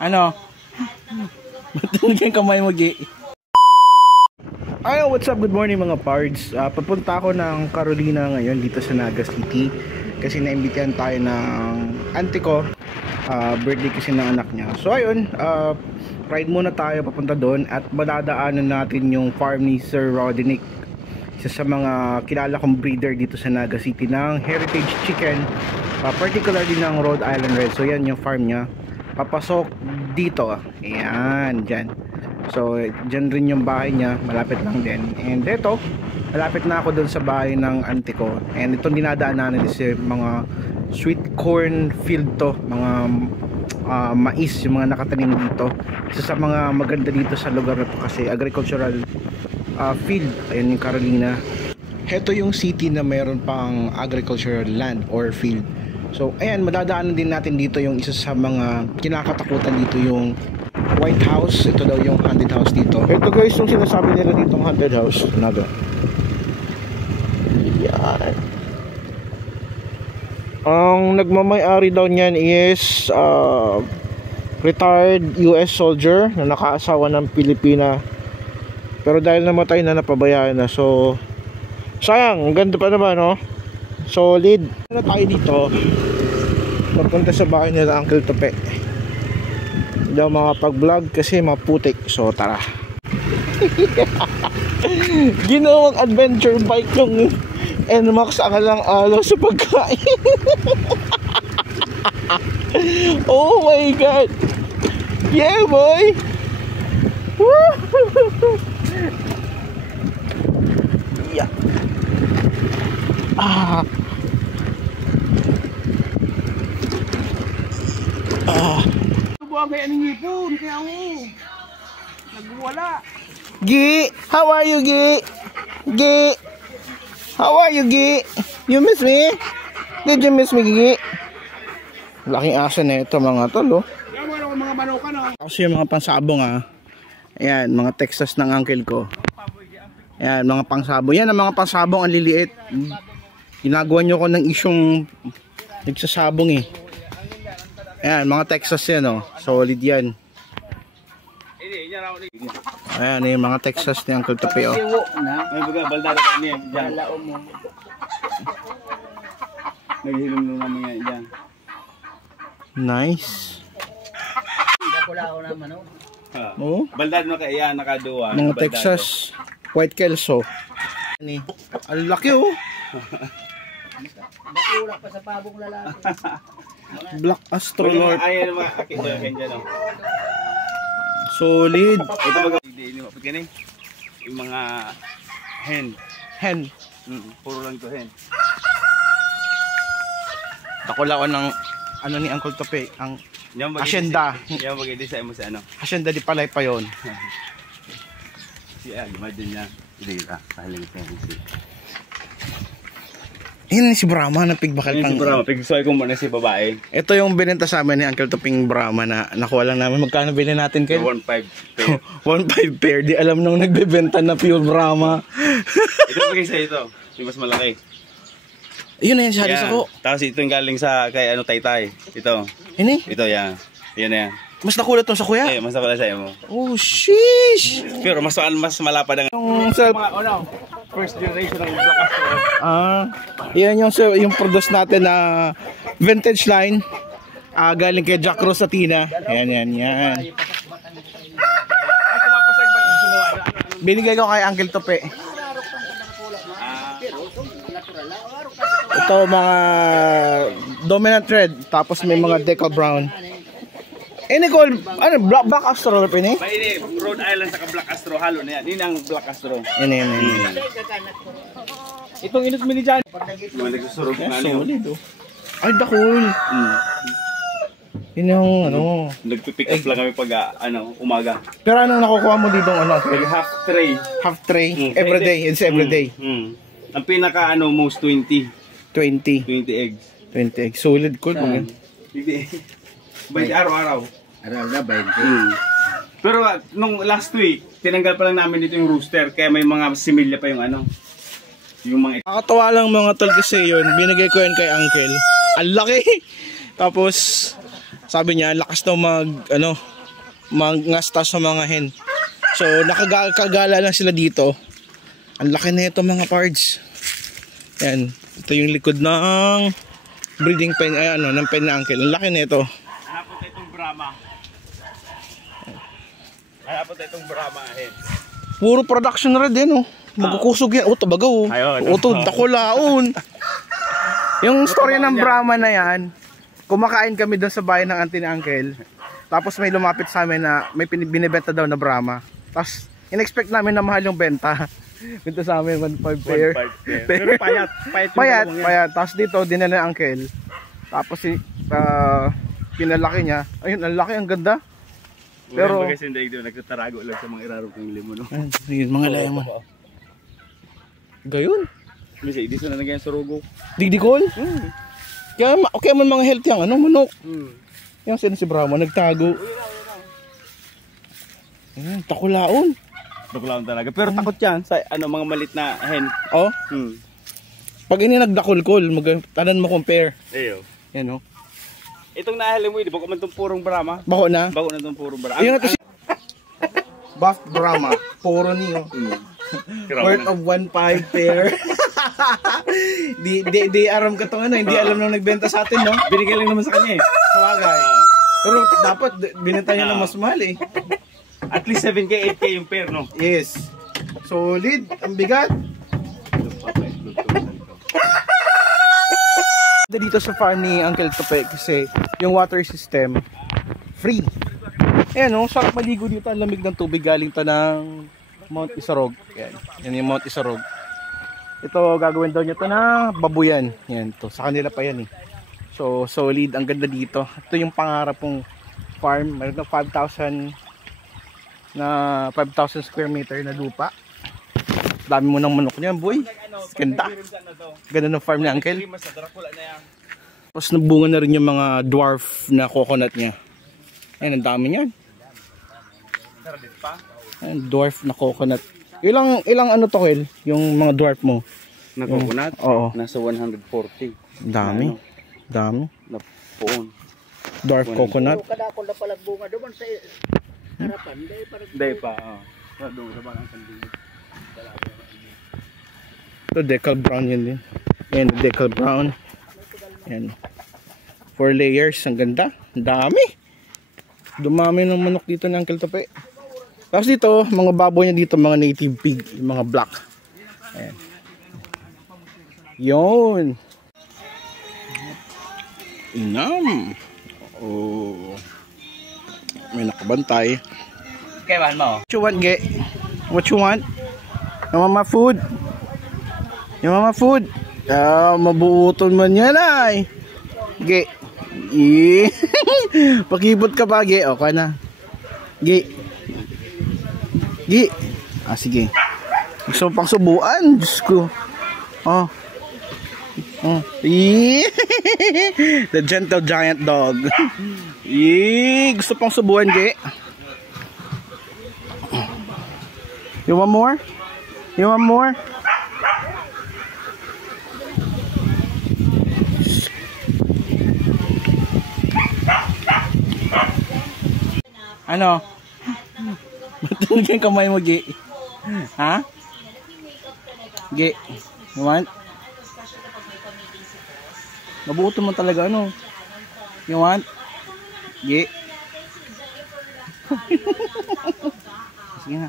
Ano? Ba't yung kamay mo, Gi? Ay, what's up? Good morning mga pards. Papunta ako ng Carolina ngayon dito sa Naga City kasi naimbitahan tayo ng auntie ko. Birthday kasi ng anak niya. So ayun, ride muna tayo papunta doon at madadaanan natin yung farm ni Sir Rodinick, isa sa mga kilala kong breeder dito sa Naga City ng heritage chicken, particularly ng Rhode Island Red. So yan yung farm niya. Papasok dito, ayan, dyan. So dyan rin yung bahay niya, malapit lang din. And eto, malapit na ako dun sa bahay ng auntie ko. And itong dinadaanan is mga sweet corn field to, mga mais yung mga nakatanim dito. Isa sa mga maganda dito sa lugar na to kasi agricultural field. Ayan yung Carolina. Heto yung city na mayroon pang agricultural land or field. So ayan, madadaanan din natin dito yung isa sa mga kinakatakutan dito, yung White House. Ito daw yung haunted house dito. Ito guys, yung sinasabi nila dito ng haunted house. Naga. Yan. Ang nagmamay-ari daw niyan is retired US soldier na nakaasawa ng Pilipina. Pero dahil namatay na, napabayaan na. So sayang, ang ganda pa naman, no? Solid. Na tayo dito papunta sa bahay nila Uncle Tope. Hindi daw makapag-vlog kasi maputik. So tara. Ginawang adventure bike yung NMAX, akalang alaw sa pagkain. Oh my god. Yeah boy. Yeah. Buwag kaya ng ipon, kaya ako nagwala. Gi, how are you, Gi? Gi, how are you, Gi? You miss me? Did you miss me, Gi? Laking aso na ito mga tol, oh. Yan mo ako mga manukan, oh. Kasi yung mga pansabong, ayan, mga Texas ng uncle ko. Ayan, mga pangsabong. Yan ang mga pansabong, ang liliit. Ginagawa nyo ko ng isyong nagsasabong, eh. Ayan, mga Texas yan, oh. Solid yan. Ayan, yung mga Texas ni Uncle Tope, oh. May baga, baldado ka niya. Balaon mo. Naghilom nung namin nga dyan. Nice. Wala ako naman, oh. Oh? Baldado na kaya, nakaduwa. Mga Texas White Kelso. Ang laki, oh. Bakula pa sa pabong lalaki. Black Astronaut. Ayan naman, akit dyan, oh. Solid. Ito baga, hindi mapit ka na, yung mga hen. Puro lang to hen. Takula ko ng ano ni Uncle Tope, ang asyenda. Yan mag-i-design mo sa ano. Asyenda di palay pa yon. Si imagine niya. Hindi ka, kahaling fancy. Yan si Brahma na pigbakal pang. Si Brahma, pigsoy ko muna si babae. Ito yung binenta sa amin ni Uncle Toping Brahma na nakuha lang namin. Magkano bilhin natin kayo? 1.5 pair. 1.5 pair. Di alam nung nagbebenta na pure Brahma. Ito bagay sa ito. Yung mas malaki. Yun na yan, si Haris ako. Tapos ito yung galing sa kay ano, Taytay. Ito. Ini? Ito yan. Yan na yan. Mas nakulat to sa kuya? Eh, mas nakula sa'yo mo. Oh, sheesh! Pero mas malapad ang Yung self... first generation ng Black Astronaut. Yan yung produce natin na vintage line. Galing kay Jack Rosatina. Yan. Binigay ko kay Uncle Tope. Ito mga dominant red, tapos may mga decal brown. Nicole, ano, Black Astro pa ini? Ini Rhode Island sa Black Astro, halo na yan. Ini ang Black Astro. Ini. Itong init mo ni Jan. Nagsusurog na solid, oh. Ay, dakol. Yun yung ano. Nagpipick up lang kami pag umaga. Pero anong nakukuha mo dito ano? Half tray. Half tray? Everyday? It's everyday? Ang pinaka most 20 eggs. 20 eggs. Solid cool. Hindi. By araw-araw. Araw na 20. Pero nung last week, tinanggal pa lang namin dito yung rooster kaya may mga similya pa yung yung mga. Nakakatawa lang mga tol kasi yun, binigay ko yan kay Uncle. Ang laki! Tapos Sabi niya, lakas daw mangasta sa mga hen. So, nakagala lang sila dito. Ang laki na ito mga pards. Yan. Ito yung likod ng breeding pen, ng pen na uncle. Ang laki na ito. Hanapon tayo itong Brahma. Hanapon tayo itong Brahma hen. Puro production red din, oh. Magkukusog yan. Tabagaw, oh. Takulaon. Yung story ng Brahma na yan, kumakain kami doon sa bahay ng auntie ni uncle. Tapos may lumapit sa amin na may binibenta daw na Brahma. Tapos in-expect namin na mahal yung benta. Benta sa amin 1.5 pair. Pero payat. Payat. Tapos dito dinala ng uncle. Tapos pinalaki niya. Ayun, ang laki, ang ganda. Pero kasi hindi nagtatarago lang sa mga irarong kong limon. Ayun, mga layaman. Gayon. Kasi dito na nagyan sa rugo. Digdikol? Kaya okay man mga health yang manok. Yang si Brahma nagtago. Ayun, takulaon. Takulaon talaga. Pero takot yan sa mga malit na hen. Oh? Pag ini nagdakulkol, tanan mo compare. Ayo. Yan, oh. Itong nahalin mo, di ba ko man itong purong Brahma? Bako na? Bako na itong purong Brahma. Ayun ito si Buff Brahma. Puro niyo. Worth of 1.5 pair. di aram ka itong hindi alam nung nagbenta sa atin, no? Binigay lang naman sa kanya eh. Sabagay. Pero dapat binenta niya ng mas mahal eh. At least 7K, 8K yung pair, no? Yes. Solid. Ang bigat. Dito sa farm ni Uncle Tope kasi yung water system free. Ayan, no? Sarap maligo dito. Ang lamig ng tubig galing to ng Mount Isarog. Yan yung Mount Isarog. Ito gagawin daw niya to na babuyan. Yan to. Sa kanila pa yan eh. So solid, ang ganda dito. Ito yung pangarap kong farm. Meron na 5,000 square meter na lupa. Dami mo ng manok niyan, boy. Ganda. Ganda ng farm ni Uncle. Tapos nabunga na rin yung mga dwarf na coconut niya. Ayan, ang dami niyan. Ayan, dwarf na coconut. Ilang ano to, Kel? Yung mga dwarf mo? Na coconut? Oo. Nasa 140. Dami. Dami. Na poon. Dwarf coconut. Kada ako na palang bunga doon sa harapan. Hindi pa. Doon sa balang sandili. Ito decal brown yun din. Ayan, decal brown. Ayan. 4 layers. Ang ganda. Ang dami. Dumami ng manok dito ng Uncle Tope. Tapos dito, mga baboy niya dito, mga native pig, mga black. Ayan. Yun. Inam. Oh. May nakabantay. Kailan mo? What you want, Ge? What you want? Yung mama food? Yung mama food? Mabuuton man yan ay. Ge. Pakibot ka ba, Ge? Okay na. Ge. Ge. Sige. Gusto pang subuan. Diyos ko. The gentle giant dog. Gusto pang subuan, Ge. You want more? You want more? Ano? Matulog yung kamay mo, Gi. Ha? Gi. You want? Mabuto mo talaga, ano? You want? Gi. Sige na.